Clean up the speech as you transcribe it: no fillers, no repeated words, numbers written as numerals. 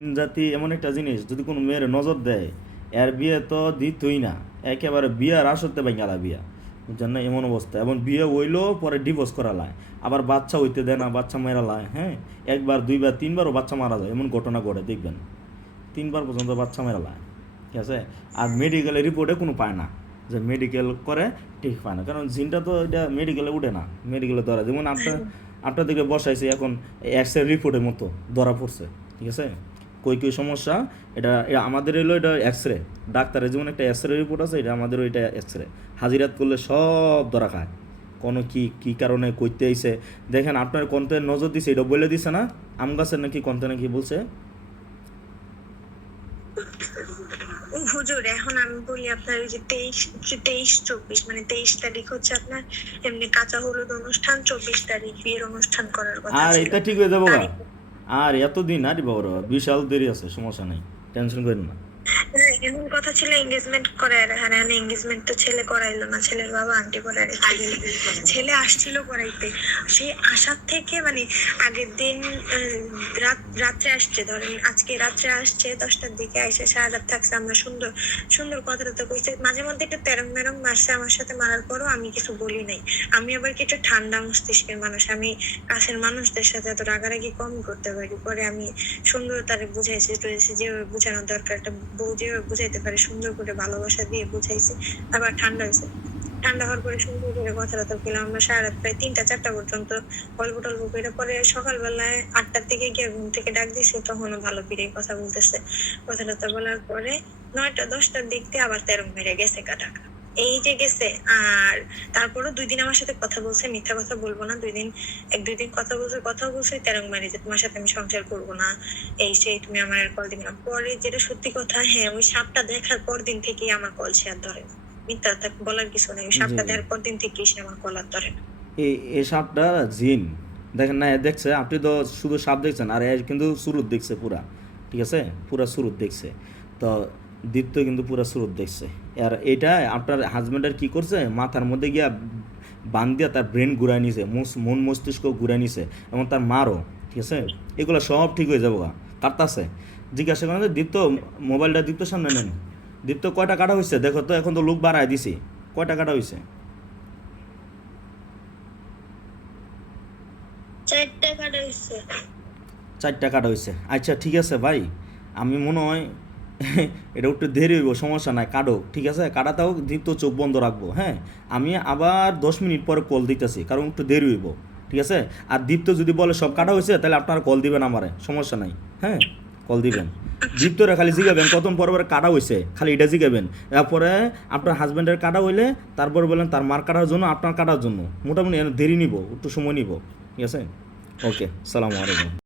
জাতি এমন একটা জিনিস যদি কোনো মেয়ের নজর দেয় এর বিয়ে তো দিতই না, একেবারে বিয়ার আসতে বাঙ্গালা বিয়া, বুঝছেন না? এমন অবস্থা। এবং বিয়ে হইলো পরে ডিভোর্স করা লায়, আবার বাচ্চা হইতে দেয় না, বাচ্চা মেরা লায়। হ্যাঁ, একবার দুইবার তিনবারও বাচ্চা মারা যায়, এমন ঘটনা ঘটে দেখবেন। তিনবার পর্যন্ত বাচ্চা মেরা লায়, ঠিক আছে। আর মেডিকেলের রিপোর্টে কোনো পায় না, যে মেডিকেল করে ঠিক পায় না, কারণ জিনটা তো এটা মেডিকেলে উঠে না, মেডিকেলে ধরা। যেমন আপনার দিকে বসাইছে এখন এক্স রে রিপোর্টের মতো ধরা পড়ছে, ঠিক আছে। কই কই সমস্যা, এটা আমাদের এলো এটা এক্স রে, ডাক্তারের যেমন একটা এক্স রে রিপোর্ট আছে, এটা আমাদেরও এটা এক্স রে। হাজিরাত করলে সব ধরা খায়, কোনো কি কারণে কইতে আইছে। দেখেন আপনার কন্তে নজর দিছে, এটা বলে দিছে না আম গাছের নাকি কন্তে নাকি বলছে। হুজুর এখন আমি বলি আপনার ওই যে 23-24 মানে 23 তারিখ হচ্ছে আপনার এমনি কাঁচা হলুদ অনুষ্ঠান, 24 তারিখ বিয়ের অনুষ্ঠান করার কথা আর ছিল। এটা ঠিক হয়ে যাবো গা। আর এতদিন আরে বাবা, বিশাল দেরি আছে, সমস্যা নাই, টেনশন করেন না। এমন কথা ছিল এঙ্গেজমেন্ট করায় রাখা, না এঙ্গেজমেন্ট তো ছেলে করাইলো না, ছেলের বাবা আন্টি করায় রেখে দিল। ছেলে আসছিল করাইতে, সেই আসার থেকে মানে আগের দিন রাত্রে আসছে, ধরেন আজকে রাত্রে আসছে 10টার দিকে এসে সারা রাত থাকছে। আমরা সুন্দর সুন্দর কথা টথা কইছে, মাঝে মধ্যে একটু তেরং মেরং মারছে আমার সাথে, মারার পরও আমি কিছু বলি নাই। আমি আবার কি একটু ঠান্ডা মস্তিষ্কের মানুষ, আমি কাছের মানুষদের সাথে এত রাগারাগি কম করতে পারি। পরে আমি সুন্দর তারে বুঝাইছি টুঝাইছি, যেভাবে বোঝানো দরকার, একটা বউ যেভাবে বুঝাইতে পারে সুন্দর করে ভালোবাসা দিয়ে বুঝাইছি। আবার ঠান্ডা হয়েছে, ঠান্ডা হওয়ার পরে সুন্দর করে কথাবার্তা বললাম। আমরা সারা রাত প্রায় 3টা-4টা পর্যন্ত গল্প টল্প করে, পরে সকালবেলায় 8টার দিকে গিয়ে ঘুম থেকে ডাক দিছে, তখনও ভালো করে কথা বলতেছে। কথাবার্তা বলার পরে 9টা-10টার দিক দিয়ে আবার তেরং মেরে গেছে টাকা, এই যে গেছে। আর তারপরও 2 দিন আমার সাথে কথা বলছে, মিথ্যা কথা বলবো না, 2 দিন 1-2 দিন কথা বলছে তেরং মারি, যে তোমার সাথে আমি সংসার করবো না, এই সেই তুমি আমার কল দিবি না। পরে যেটা সত্যি কথা, হ্যাঁ ওই সাপটা দেখার পর দিন থেকেই আমার কল সে আর ধরে না। মিথ্যা বলার কিছু নেই, ওই জি সাপটা জি, দেখার পর দিন থেকেই সে আমার কল আর ধরে না। এই সাপটা জিন, দেখেন না, এ দেখছে, আপনি তো শুধু সাপ দেখছেন, আর এর কিন্তু সুরুত দেখছে পুরা, ঠিক আছে, পুরা সুরুত দেখছে। তো দীপ্ত কিন্তু পুরা সুরুত দেখছে। আর এটা আপনার হাজব্যান্ডের কি করছে, মাথার মধ্যে গিয়া বান দিয়া তার ব্রেন ঘুরায় নিছে, মন মস্তিষ্ক ঘুরায় নিছে, এবং তার মারও, ঠিক আছে। এগুলো সব ঠিক হয়ে যাবো, কাটতাছে। জিজ্ঞাসা করেন যে দীপ্ত, মোবাইলটা দীপ্তর সামনে নেন, দীপ্ত কয়টা কাটা হয়েছে দেখো তো, এখন তো লোক বাড়ায় দিছি, কয়টা কাটা হয়েছে। 4টা কাটা হয়েছে। 4টা কাটা হয়েছে, আচ্ছা ঠিক আছে ভাই, আমি মনে হয় এটা একটু দেরি হইব, সমস্যা নাই, কাটো, ঠিক আছে, কাটাতেও দীপ্ত চোখ বন্ধ রাখবো। হ্যাঁ, আমি আবার 10 মিনিট পরে কল দিতেছি, কারণ একটু দেরি হইব, ঠিক আছে। আর দীপ্ত যদি বলে সব কাটা হয়েছে, তাহলে আপনারা কল দিবেন আমারে, সমস্যা নাই। হ্যাঁ, কল দিবেন। দীপ্তরে খালি জিগাবেন কতক্ষণ পরে পরে কাটা হয়েছে, খালি এটা জিগাবেন। তারপরে আপনার হাজব্যান্ডের কাটা হইলে তারপরে বলেন তার মার কাটার জন্য, আপনার কাটার জন্য, মোটামুটি দেরি নিব, একটু সময় নিব, ঠিক আছে। ওকে, সালামু আলাইকুম।